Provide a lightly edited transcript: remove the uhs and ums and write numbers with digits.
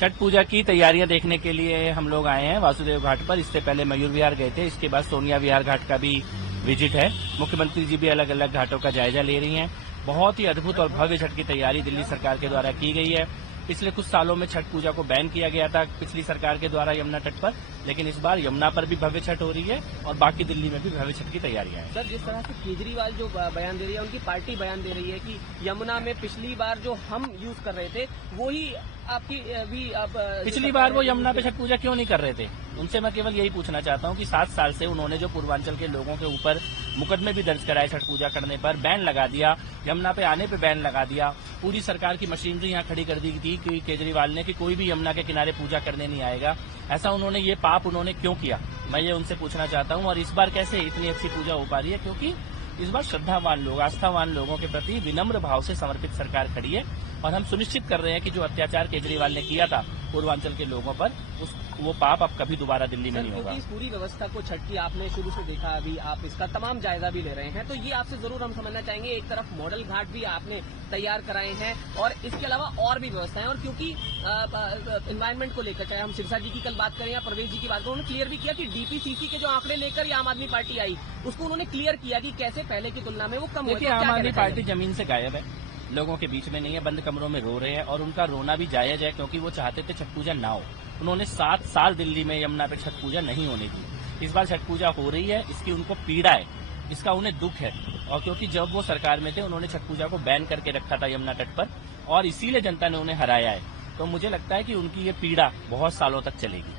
छठ पूजा की तैयारियां देखने के लिए हम लोग आए हैं वासुदेव घाट पर। इससे पहले मयूर विहार गए थे, इसके बाद सोनिया विहार घाट का भी विजिट है। मुख्यमंत्री जी भी अलग अलग घाटों का जायजा ले रही हैं। बहुत ही अद्भुत और भव्य छठ की तैयारी दिल्ली सरकार के द्वारा की गई है। पिछले कुछ सालों में छठ पूजा को बैन किया गया था पिछली सरकार के द्वारा यमुना तट पर, लेकिन इस बार यमुना पर भी भव्य छठ हो रही है और बाकी दिल्ली में भी भव्य छठ की तैयारियां हैं। सर, जिस तरह से केजरीवाल जो बयान दे रही है, उनकी पार्टी बयान दे रही है कि यमुना में पिछली बार जो हम यूज कर रहे थे वही आपकी भी अब पिछली बार वो यमुना पे छठ पूजा क्यों नहीं कर रहे थे? उनसे मैं केवल यही पूछना चाहता हूं कि 7 साल से उन्होंने जो पूर्वांचल के लोगों के ऊपर मुकदमे भी दर्ज कराए, छठ पूजा करने पर बैन लगा दिया, यमुना पे आने पे बैन लगा दिया, पूरी सरकार की मशीनरी यहाँ खड़ी कर दी थी कि केजरीवाल ने कि कोई भी यमुना के किनारे पूजा करने नहीं आएगा। ऐसा उन्होंने ये पाप उन्होंने क्यों किया, मैं ये उनसे पूछना चाहता हूं। और इस बार कैसे इतनी अच्छी पूजा हो पा रही है? क्योंकि इस बार श्रद्धावान लोग, आस्थावान लोगों के प्रति विनम्र भाव से समर्पित सरकार खड़ी है और हम सुनिश्चित कर रहे हैं कि जो अत्याचार केजरीवाल ने किया था पूर्वांचल के लोगों पर, वो पाप अब कभी दोबारा दिल्ली में नहीं होगा। इस पूरी व्यवस्था को छठ की आपने शुरू से देखा, अभी आप इसका तमाम जायजा भी ले रहे हैं, तो ये आपसे जरूर हम समझना चाहेंगे। एक तरफ मॉडल घाट भी आपने तैयार कराए हैं और इसके अलावा और भी व्यवस्थाएं, और क्योंकि एनवायरमेंट को लेकर, चाहे हम सिरसा जी की कल बात करें या प्रवेश जी की बात करें, उन्होंने क्लियर भी किया कि डीपीसीसी के जो आंकड़े लेकर ये आम आदमी पार्टी आई, उसको उन्होंने क्लियर किया कि कैसे पहले की तुलना में वो कम देखिए, आम आदमी पार्टी जमीन से गायब है, लोगों के बीच में नहीं है, बंद कमरों में रो रहे हैं और उनका रोना भी जायज है क्योंकि वो चाहते थे छठ पूजा ना हो। उन्होंने 7 साल दिल्ली में यमुना पे छठ पूजा नहीं होने दी। इस बार छठ पूजा हो रही है, इसकी उनको पीड़ा है, इसका उन्हें दुख है। और क्योंकि जब वो सरकार में थे उन्होंने छठ पूजा को बैन करके रखा था यमुना तट पर और इसीलिए जनता ने उन्हें हराया है, तो मुझे लगता है कि उनकी ये पीड़ा बहुत सालों तक चलेगी।